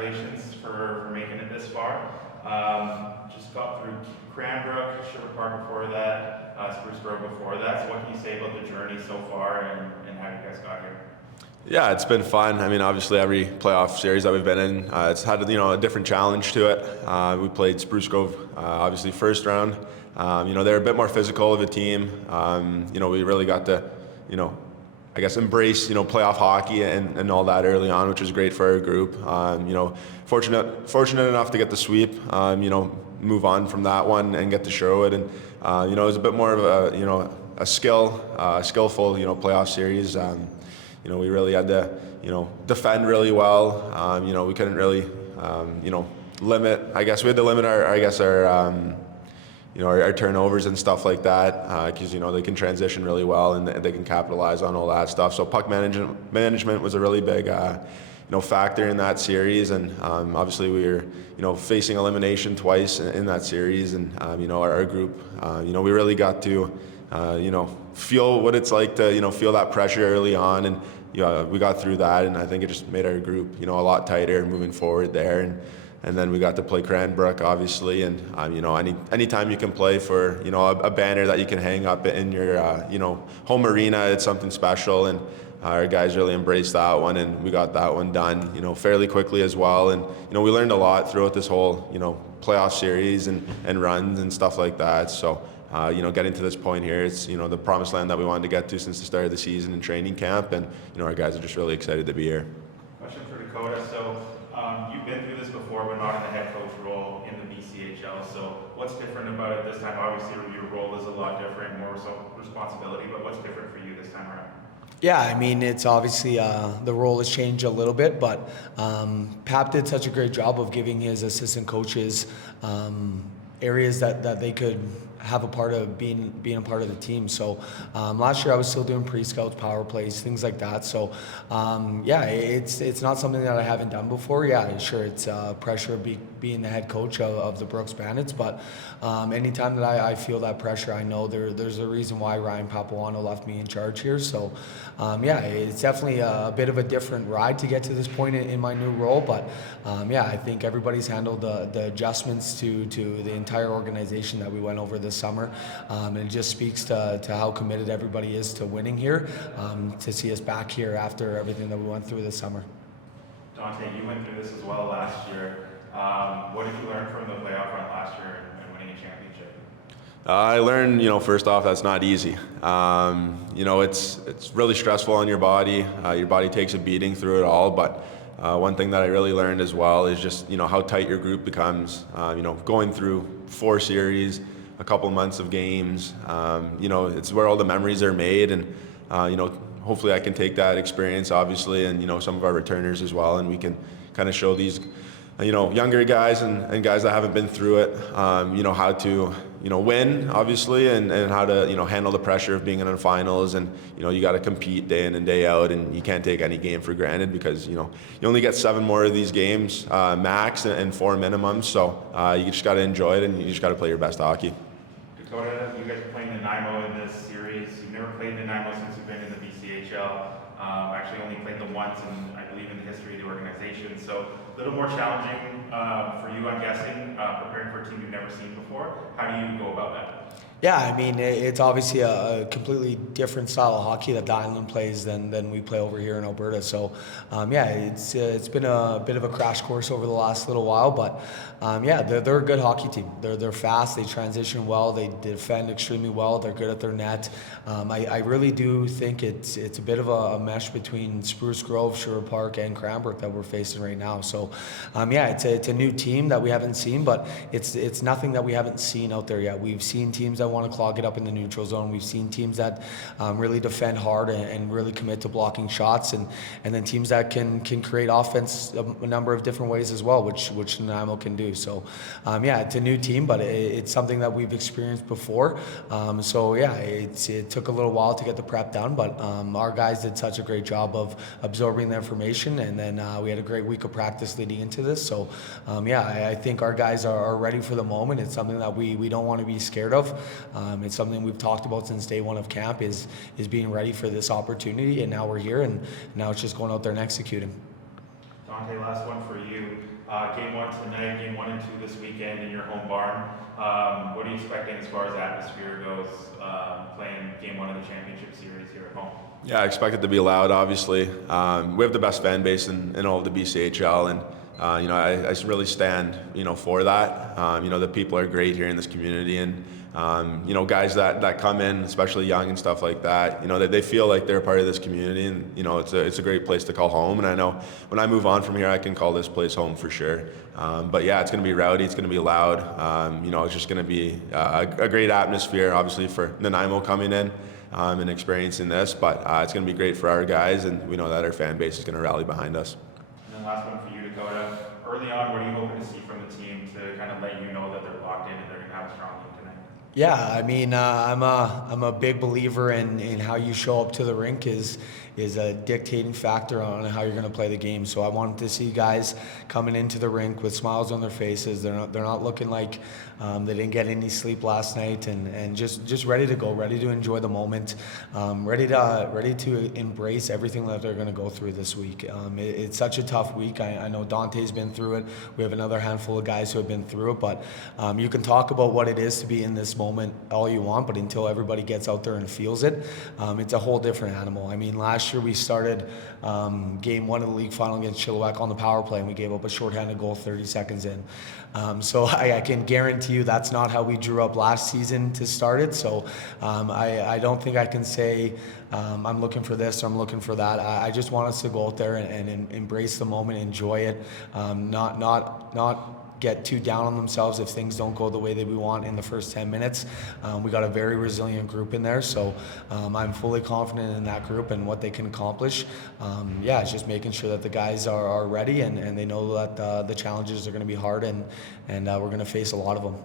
congratulations for making it this far. Just got through Cranbrook, Sherwood Park before that, Spruce Grove before that. So what can you say about the journey so far and how you guys got here? Yeah, it's been fun. I mean, obviously every playoff series that we've been in, it's had a different challenge to it. We played Spruce Grove, obviously first round. They're a bit more physical of a team. We really got to, I guess embrace playoff hockey and all that early on, which was great for our group. Fortunate enough to get the sweep. Move on from that one and get to Sherwood, and it was a bit more of a skillful playoff series. We really had to, defend really well. We couldn't really, limit. I guess we had to limit our turnovers and stuff like that, because they can transition really well and they can capitalize on all that stuff. So puck management was a really big, factor in that series, and obviously we were, facing elimination twice in that series, and our group, we really got to, feel what it's like to, feel that pressure early on, and we got through that, and I think it just made our group, a lot tighter moving forward there, and then we got to play Cranbrook, obviously, and anytime you can play for a banner that you can hang up in your home arena, it's something special, and our guys really embraced that one, and we got that one done fairly quickly as well, and we learned a lot throughout this whole playoff series and runs and stuff like that. So getting to this point here, it's the promised land that we wanted to get to since the start of the season and training camp, and our guys are just really excited to be here. Question for Dakota. So you've been through this before, but not in the head coach role in the Bchl. So what's different about it this time? Obviously, your role is a lot different, more responsibility. But what's different for you this time around? Yeah, I mean, it's obviously the role has changed a little bit, but Pap did such a great job of giving his assistant coaches areas that they could have a part of being a part of the team. So last year I was still doing pre-scouts, power plays, things like that. So it's not something that I haven't done before. Yeah, sure, it's pressure being the head coach of the Brooks Bandits, but anytime that I feel that pressure, I know there's a reason why Ryan Papuano left me in charge here. So it's definitely a bit of a different ride to get to this point in my new role, but I think everybody's handled the adjustments to the entire organization that we went over this summer, and it just speaks to how committed everybody is to winning here, to see us back here after everything that we went through this summer. Dante, you went through this as well last year. What did you learn from the playoff run last year and winning a championship? I learned, first off, that's not easy. It's really stressful on your body. Your body takes a beating through it all, but one thing that I really learned as well is just, how tight your group becomes, going through 4 series, a couple of months of games, it's where all the memories are made, and, hopefully I can take that experience, obviously, and, some of our returners as well, and we can kind of show these, younger guys and guys that haven't been through it, how to, win, obviously, and how to, handle the pressure of being in the finals, and, you got to compete day in and day out, and you can't take any game for granted because, you only get 7 more of these games, max, and 4 minimums, so you just got to enjoy it, and you just got to play your best hockey. Dakota, you guys are playing Nanaimo in this series. You've never played Nanaimo since you've been in the Bchl. Actually only played them once I believe in the history of the organization. So a little more challenging for you, I'm guessing, preparing for a team you've never seen before. How do you go about that? Yeah, I mean, it's obviously a completely different style of hockey that the Island plays than we play over here in Alberta. So, it's been a bit of a crash course over the last little while, but they're a good hockey team. They're fast, they transition well, they defend extremely well, they're good at their net. I really do think it's a bit of a mesh between Spruce Grove, Sherwood Park, and Cranbrook that we're facing right now. So, it's a new team that we haven't seen, but it's nothing that we haven't seen out there yet. We've seen teams that want to clog it up in the neutral zone. We've seen teams that really defend hard and really commit to blocking shots, and then teams that can create offense a number of different ways as well, which Nanaimo can do. So it's a new team, but it's something that we've experienced before. It took a little while to get the prep done, but our guys did such a great job of absorbing the information, and then we had a great week of practice leading into this. So I think our guys are ready for the moment. It's something that we don't want to be scared of. It's something we've talked about since day one of camp is being ready for this opportunity, and now we're here, and now it's just going out there and executing. Dante, Dante, last one for you. Game 1 tonight, game 1 and 2 this weekend in your home barn. What are you expecting as far as atmosphere goes, playing game 1 of the championship series here at home? Yeah, I expect it to be loud, obviously. We have the best fan base in all of the BCHL, and I really stand, for that. The people are great here in this community, and guys that come in, especially young and stuff like that, they feel like they're a part of this community, and it's a great place to call home. And I know when I move on from here, I can call this place home for sure. But yeah, it's going to be rowdy, it's going to be loud. It's just going to be a great atmosphere, obviously, for Nanaimo coming in and experiencing this. But it's going to be great for our guys, and we know that our fan base is going to rally behind us. And then last one for you, Dakota. Early on, what are you hoping to see from the team to kind of let you know that they're locked in and they're going to have a strong game tonight? Yeah, I mean, I'm a big believer in how you show up to the rink is a dictating factor on how you're going to play the game. So I wanted to see guys coming into the rink with smiles on their faces. They're not looking like they didn't get any sleep last night, and just ready to go, ready to enjoy the moment, ready to embrace everything that they're going to go through this week. It's such a tough week. I know Dante's been through it. We have another handful of guys who have been through it, but you can talk about what it is to be in this moment all you want, but until everybody gets out there and feels it, it's a whole different animal. I mean, last year we started game 1 of the league final against Chilliwack on the power play, and we gave up a shorthanded goal 30 seconds in. So I can guarantee you that's not how we drew up last season to start it. So I don't think I can say I'm looking for this or I'm looking for that. I just want us to go out there and embrace the moment, enjoy it, not get too down on themselves if things don't go the way that we want in the first 10 minutes. We got a very resilient group in there, so I'm fully confident in that group and what they can accomplish. It's just making sure that the guys are ready and they know that the challenges are going to be hard, and we're going to face a lot of them.